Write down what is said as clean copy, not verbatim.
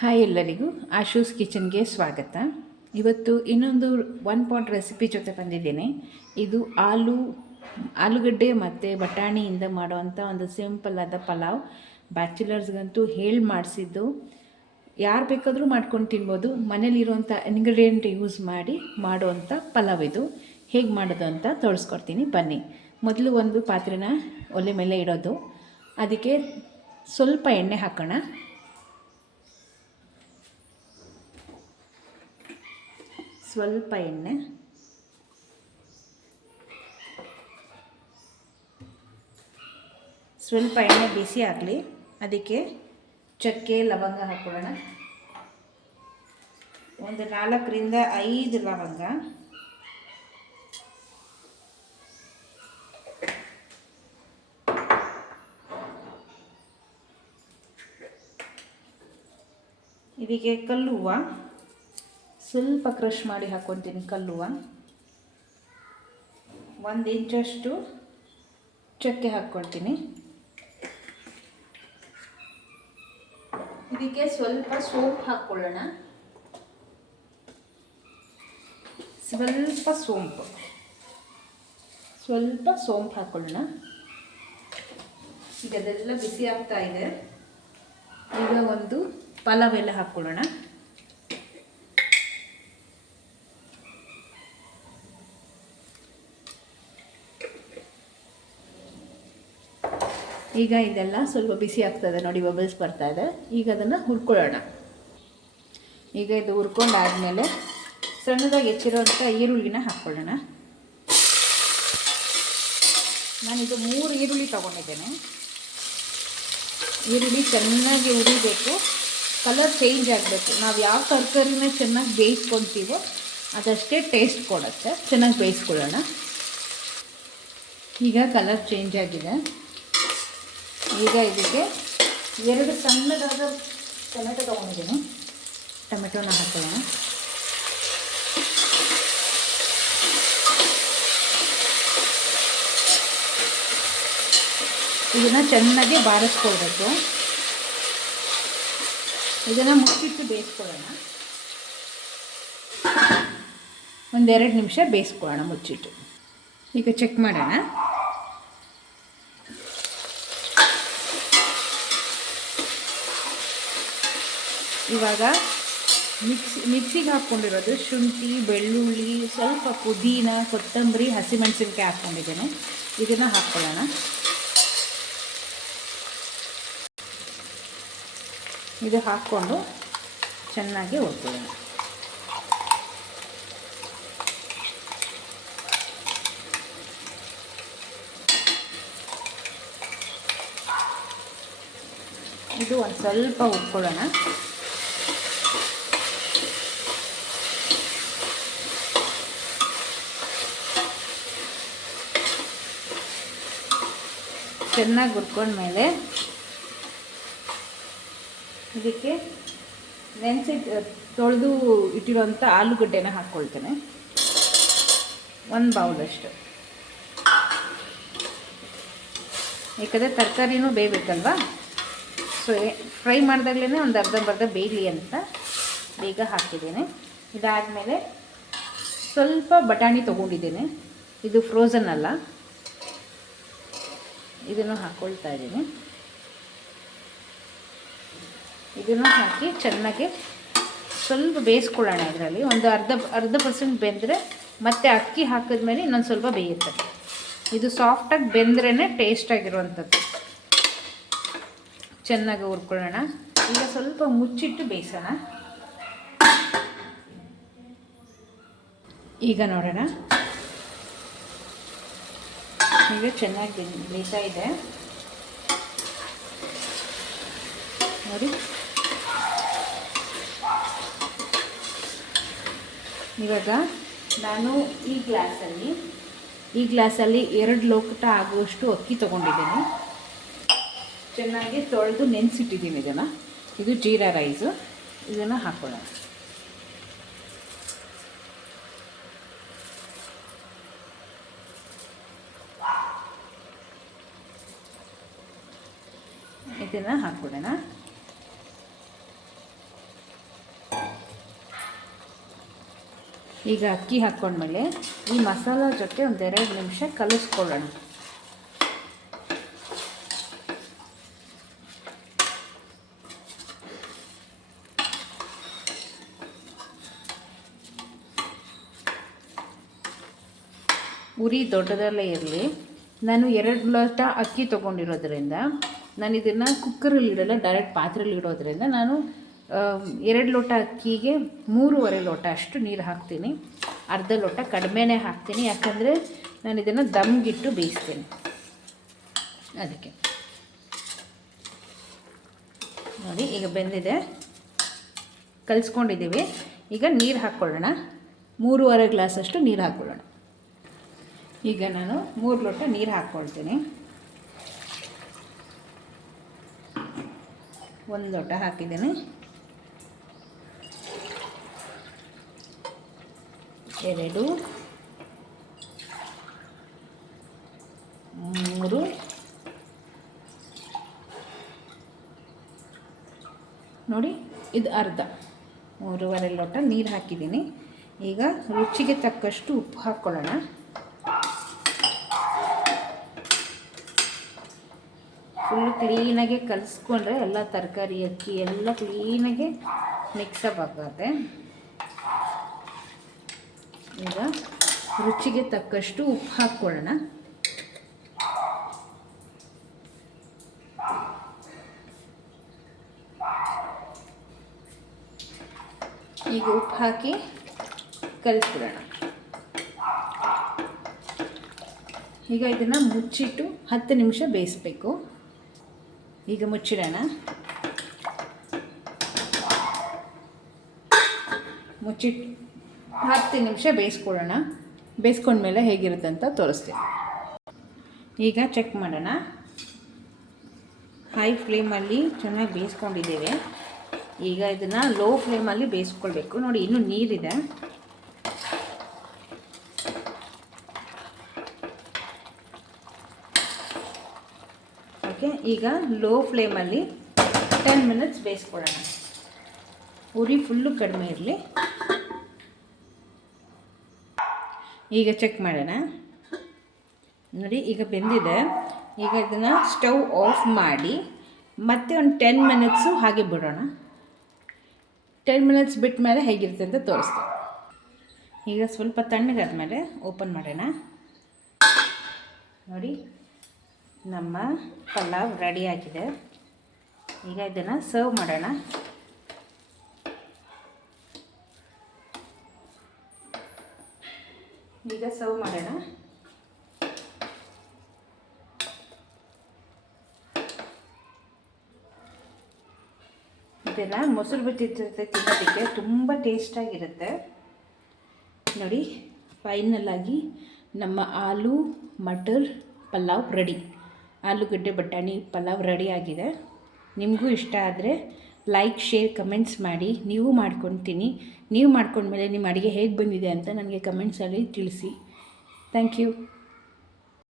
Hi ಎಲ್ಲರಿಗೂ ಆಶೂಸ್ ಕಿಚನ್ಗೆ ಸ್ವಾಗತ. ಇವತ್ತು ಇನ್ನೊಂದು ಒನ್ ಪಾಟ್ ರೆಸಿಪಿ ಜೊತೆ ಬಂದಿದ್ದೇನೆ. ಇದು ಆಲೂಗಡ್ಡೆ ಮತ್ತು ಬಟಾಣಿಯಿಂದ ಮಾಡುವಂಥ ಒಂದು ಸಿಂಪಲ್ ಆದ ಪಲಾವ್. ಬ್ಯಾಚುಲರ್ಸ್ಗಂತೂ ಹೇಳಿ ಮಾಡಿಸಿದ್ದು, ಯಾರು ಬೇಕಾದರೂ ಮಾಡ್ಕೊಂಡು ತಿನ್ಬೋದು. ಮನೇಲಿರುವಂಥ ಇಂಗ್ರೀಡಿಯೆಂಟ್ ಯೂಸ್ ಮಾಡಿ ಮಾಡುವಂಥ ಪಲಾವ್ ಇದು. ಹೇಗೆ ಮಾಡೋದು ಅಂತ ತೋರಿಸ್ಕೊಡ್ತೀನಿ ಬನ್ನಿ. ಮೊದಲು ಒಂದು ಪಾತ್ರೆನ ಒಲೆ ಮೇಲೆ ಇಡೋದು, ಅದಕ್ಕೆ ಸ್ವಲ್ಪ ಎಣ್ಣೆ ಹಾಕೋಣ. ಸ್ವಲ್ಪ ಎಣ್ಣೆ, ಬಿಸಿ ಆಗಲಿ. ಅದಕ್ಕೆ ಚಕ್ಕೆ ಲವಂಗ ಹಾಕೊಳ್ಳೋಣ. ಒಂದು 4ರಿಂದ 5 ಲವಂಗ, ಇದಕ್ಕೆ ಕಲ್ಲುವ ಸ್ವಲ್ಪ ಕ್ರಷ್ ಮಾಡಿ ಹಾಕ್ಕೊತೀನಿ. ಕಲ್ಲುವ 1 ಇಂಚಷ್ಟು ಚಕ್ಕೆ ಹಾಕ್ಕೊಳ್ತೀನಿ. ಇದಕ್ಕೆ ಸ್ವಲ್ಪ ಸೋಂಪು ಹಾಕ್ಕೊಳ್ಳೋಣ. ಸ್ವಲ್ಪ ಸೋಂಪು ಹಾಕ್ಕೊಳ್ಳೋಣ. ಈಗ ಅದೆಲ್ಲ ಬಿಸಿ ಆಗ್ತಾ ಇದೆ. ಈಗ ಒಂದು ಪಲಾವ್ ಎಲ್ಲ ಹಾಕ್ಕೊಳ್ಳೋಣ. ಈಗ ಇದೆಲ್ಲ ಸ್ವಲ್ಪ ಬಿಸಿ ಆಗ್ತದೆ ನೋಡಿ, ಬಬಲ್ಸ್ ಬರ್ತಾ ಇದೆ. ಈಗ ಅದನ್ನು ಹುರ್ಕೊಳ್ಳೋಣ. ಈಗ ಇದು ಹುರ್ಕೊಂಡಾದಮೇಲೆ ಸಣ್ಣದಾಗಿ ಹೆಚ್ಚಿರೋಂಥ ಈರುಳ್ಳಿನ ಹಾಕ್ಕೊಳ್ಳೋಣ. ನಾನಿದು 3 ಈರುಳ್ಳಿ ತೊಗೊಂಡಿದ್ದೇನೆ. ಈರುಳ್ಳಿ ಚೆನ್ನಾಗಿ ಉರಿಬೇಕು, ಕಲರ್ ಚೇಂಜ್ ಆಗಬೇಕು. ನಾವು ಯಾವ ತರಕಾರಿನ ಚೆನ್ನಾಗಿ ಬೇಯಿಸ್ಕೊತೀವೋ ಅದಷ್ಟೇ ಟೇಸ್ಟ್ ಕೊಡುತ್ತೆ. ಚೆನ್ನಾಗಿ ಬೇಯಿಸ್ಕೊಳ್ಳೋಣ. ಈಗ ಕಲರ್ ಚೇಂಜ್ ಆಗಿದೆ. ಈಗ ಇದಕ್ಕೆ 2 ಸಣ್ಣದಾದ ಟೊಮೆಟೊ ತೊಗೊಂಡಿದ್ದೀನಿ. ಟೊಮೆಟೊನ ಹಾಕೋಣ. ಇದನ್ನು ಚೆನ್ನಾಗಿ ಬಾರಿಸ್ಕೊಳ್ಬೇಕು. ಇದನ್ನು ಮುಚ್ಚಿಟ್ಟು ಬೇಯಿಸ್ಕೊಳ್ಳೋಣ. 1-2 ನಿಮಿಷ ಬೇಯಿಸ್ಕೊಳ್ಳೋಣ ಮುಚ್ಚಿಟ್ಟು. ಈಗ ಚೆಕ್ ಮಾಡೋಣ. ಇವಾಗ ಮಿಕ್ಸಿಗೆ ಹಾಕ್ಕೊಂಡಿರೋದು ಶುಂಠಿ, ಬೆಳ್ಳುಳ್ಳಿ, ಸ್ವಲ್ಪ ಪುದೀನ, ಕೊತ್ತಂಬರಿ, ಹಸಿಮೆಣಸಿನ್ಕಾಯಿ ಹಾಕ್ಕೊಂಡಿದ್ದೇನೆ. ಇದನ್ನು ಹಾಕ್ಕೊಳ್ಳೋಣ. ಇದು ಹಾಕ್ಕೊಂಡು ಚೆನ್ನಾಗಿ ಹುರ್ಕೊಳ್ಳೋಣ. ಇದು ಒಂದು ಸ್ವಲ್ಪ ಹುರ್ಕೊಳ್ಳೋಣ. ಚೆನ್ನಾಗಿ ಹುರ್ಕೊಂಡ್ಮೇಲೆ ಇದಕ್ಕೆ ತೊಳೆದು ಇಟ್ಟಿರೋಂಥ ಆಲೂಗಡ್ಡೆನ ಹಾಕ್ಕೊಳ್ತೇನೆ. 1 ಬೌಲಷ್ಟು. ಯಾಕಂದರೆ ತರಕಾರಿನೂ ಬೇಯಬೇಕಲ್ವ, ಸೊ ಫ್ರೈ ಮಾಡಿದಾಗಲೇ ಒಂದು ಅರ್ಧಂಬರ್ಧ ಬೇಯಲಿ ಅಂತ ಬೇಗ ಹಾಕಿದ್ದೇನೆ. ಇದಾದಮೇಲೆ ಸ್ವಲ್ಪ ಬಟಾಣಿ ತೊಗೊಂಡಿದ್ದೇನೆ. ಇದು ಫ್ರೋಝನ್ ಅಲ್ಲ. ಇದನ್ನು ಹಾಕ್ಕೊಳ್ತಾ ಇದ್ದೀನಿ. ಇದನ್ನು ಹಾಕಿ ಚೆನ್ನಾಗಿ ಸ್ವಲ್ಪ ಬೇಯಿಸ್ಕೊಳ್ಳೋಣ. ಇದರಲ್ಲಿ ಒಂದು ಅರ್ಧ ಪರ್ಸೆಂಟ್ ಬೆಂದರೆ ಮತ್ತೆ ಅಕ್ಕಿ ಹಾಕಿದ್ಮೇಲೆ ಇನ್ನೊಂದು ಸ್ವಲ್ಪ ಬೇಯುತ್ತೆ. ಇದು ಸಾಫ್ಟಾಗಿ ಬೆಂದ್ರೇ ಟೇಸ್ಟಾಗಿರುವಂಥದ್ದು. ಚೆನ್ನಾಗಿ ಹುರ್ಕೊಳ್ಳೋಣ. ಈಗ ಸ್ವಲ್ಪ ಮುಚ್ಚಿಟ್ಟು ಬೇಯಿಸೋಣ. ಈಗ ನೋಡೋಣ. ಈಗ ಚೆನ್ನಾಗಿ ಬೇಯ್ತಾ ಇದೆ ನೋಡಿ. ಇವಾಗ ನಾನು ಈ ಗ್ಲಾಸಲ್ಲಿ 2 ಲೋಟ ಆಗುವಷ್ಟು ಅಕ್ಕಿ ತೊಗೊಂಡಿದ್ದೀನಿ. ಚೆನ್ನಾಗಿ ತೊಳೆದು ನೆನೆಸಿಟ್ಟಿದ್ದೀನಿ ಇದನ್ನು. ಇದು ಜೀರಾ ರೈಸು. ಇದನ್ನು ಹಾಕ್ಕೊಳ್ಳೋಣ. ಇದನ್ನು ಹಾಕ್ಬಿಡೋಣ. ಈಗ ಅಕ್ಕಿ ಹಾಕ್ಕೊಂಡ್ಮೇಲೆ ಈ ಮಸಾಲ ಜೊತೆ ಒಂದು 2 ನಿಮಿಷ ಕಲಿಸ್ಕೊಳ್ಳೋಣ. ಉರಿ ದೊಡ್ಡದಲ್ಲೇ ಇರಲಿ. ನಾನು 2 ಲೋಟ ಅಕ್ಕಿ ತೊಗೊಂಡಿರೋದ್ರಿಂದ ನಾನು ಇದನ್ನು ಕುಕ್ಕರಲ್ಲಿ ಇಡಲ್ಲ, ಡೈರೆಕ್ಟ್ ಪಾತ್ರೆಯಲ್ಲಿ ಇಡೋದ್ರಿಂದ ನಾನು 2 ಲೋಟ ಅಕ್ಕಿಗೆ 3.5 ಲೋಟ ಅಷ್ಟು ನೀರು ಹಾಕ್ತೀನಿ. ಅರ್ಧ ಲೋಟ ಕಡಿಮೆನೇ ಹಾಕ್ತೀನಿ, ಯಾಕಂದರೆ ನಾನು ಇದನ್ನು ದಮ್ಗಿಟ್ಟು ಬೇಯಿಸ್ತೀನಿ. ಅದಕ್ಕೆ ನೋಡಿ ಈಗ ಬೆಂದಿದೆ, ಕಲಿಸ್ಕೊಂಡಿದ್ದೀವಿ. ಈಗ ನೀರು ಹಾಕ್ಕೊಳ್ಳೋಣ. 3.5 ಗ್ಲಾಸಷ್ಟು ನೀರು ಹಾಕ್ಕೊಳ್ಳೋಣ. ಈಗ ನಾನು 3 ಲೋಟ ನೀರು ಹಾಕ್ಕೊಳ್ತೀನಿ. 1 ಲೋಟ ಹಾಕಿದ್ದೀನಿ. 2 3 ನೋಡಿ, ಇದು ಅರ್ಧ 3.5 ಲೋಟ ನೀರು ಹಾಕಿದ್ದೀನಿ. ಈಗ ರುಚಿಗೆ ತಕ್ಕಷ್ಟು ಉಪ್ಪು ಹಾಕ್ಕೊಳ್ಳೋಣ. ಫುಲ್ ಕ್ಲೀನಾಗೆ ಕಲಿಸ್ಕೊಂಡ್ರೆ ಎಲ್ಲ ತರಕಾರಿ ಅಕ್ಕಿ ಎಲ್ಲ ಕ್ಲೀನಾಗೆ ಮಿಕ್ಸಪ್ ಆಗುತ್ತೆ. ಈಗ ರುಚಿಗೆ ತಕ್ಕಷ್ಟು ಉಪ್ಪು ಹಾಕ್ಕೊಳ್ಳೋಣ. ಈಗ ಉಪ್ಪು ಹಾಕಿ ಕಲಿಸ್ಬಿಡೋಣ. ಈಗ ಇದನ್ನು ಮುಚ್ಚಿಟ್ಟು 10 ನಿಮಿಷ ಬೇಯಿಸಬೇಕು. ಈಗ ಮುಚ್ಚಿಡೋಣ. ಮುಚ್ಚಿಟ್ಟು 10 ನಿಮಿಷ ಬೇಯಿಸ್ಕೊಳ್ಳೋಣ. ಬೇಯಿಸ್ಕೊಂಡ್ಮೇಲೆ ಹೇಗಿರುತ್ತೆ ಅಂತ ತೋರಿಸ್ತೀನಿ. ಈಗ ಚೆಕ್ ಮಾಡೋಣ. ಹೈ ಫ್ಲೇಮಲ್ಲಿ ಚೆನ್ನಾಗಿ ಬೇಯಿಸ್ಕೊಂಡಿದ್ದೇವೆ. ಈಗ ಇದನ್ನು ಲೋ ಫ್ಲೇಮಲ್ಲಿ ಬೇಯಿಸ್ಕೊಳ್ಬೇಕು. ನೋಡಿ, ಇನ್ನೂ ನೀರಿದೆ. ಓಕೆ, ಈಗ ಲೋ ಫ್ಲೇಮಲ್ಲಿ 10 ಮಿನಿಟ್ಸ್ ಬೇಯಿಸ್ಕೊಳ್ಳೋಣ. ಉರಿ ಫುಲ್ಲು ಕಡಿಮೆ ಇರಲಿ. ಈಗ ಚೆಕ್ ಮಾಡೋಣ. ನೋಡಿ, ಈಗ ಬೆಂದಿದೆ. ಈಗ ಇದನ್ನು ಸ್ಟವ್ ಆಫ್ ಮಾಡಿ ಮತ್ತೆ ಒಂದು 10 ಮಿನಿಟ್ಸು ಹಾಗೆ ಬಿಡೋಣ. 10 ಮಿನಿಟ್ಸ್ ಬಿಟ್ಟ ಮೇಲೆ ಹೇಗಿರುತ್ತೆ ಅಂತ ತೋರಿಸ್ತೀನಿ. ಈಗ ಸ್ವಲ್ಪ ತಣ್ಣಗಾದ್ಮೇಲೆ ಓಪನ್ ಮಾಡೋಣ. ನೋಡಿ, ನಮ್ಮ ಪಲಾವ್ ರೆಡಿಯಾಗಿದೆ. ಈಗ ಇದನ್ನು ಸರ್ವ್ ಮಾಡೋಣ. ಈಗ ಸರ್ವ್ ಮಾಡೋಣ. ಇದನ್ನು ಮೊಸರು ಬಜ್ಜಿ ಜೊತೆ ತಿನ್ನೋದಕ್ಕೆ ತುಂಬ ಟೇಸ್ಟಾಗಿರುತ್ತೆ. ನೋಡಿ, ಫೈನಲಾಗಿ ನಮ್ಮ ಆಲೂ ಮಟರ್ ಪಲಾವ್ ರೆಡಿ. ಆಲೂಗಡ್ಡೆ ಬಟಾಣಿ ಪಲಾವ್ ರೆಡಿ ಆಗಿದೆ. ನಿಮಗೂ ಇಷ್ಟ ಆದರೆ ಲೈಕ್, ಶೇರ್, ಕಮೆಂಟ್ಸ್ ಮಾಡಿ. ನೀವು ಮಾಡ್ಕೊತೀನಿ. ನೀವು ಮಾಡ್ಕೊಂಡ್ಮೇಲೆ ನಿಮ್ಮ ಅಡುಗೆ ಹೇಗೆ ಬಂದಿದೆ ಅಂತ ನನಗೆ ಕಮೆಂಟ್ಸಲ್ಲಿ ತಿಳಿಸಿ. Thank you.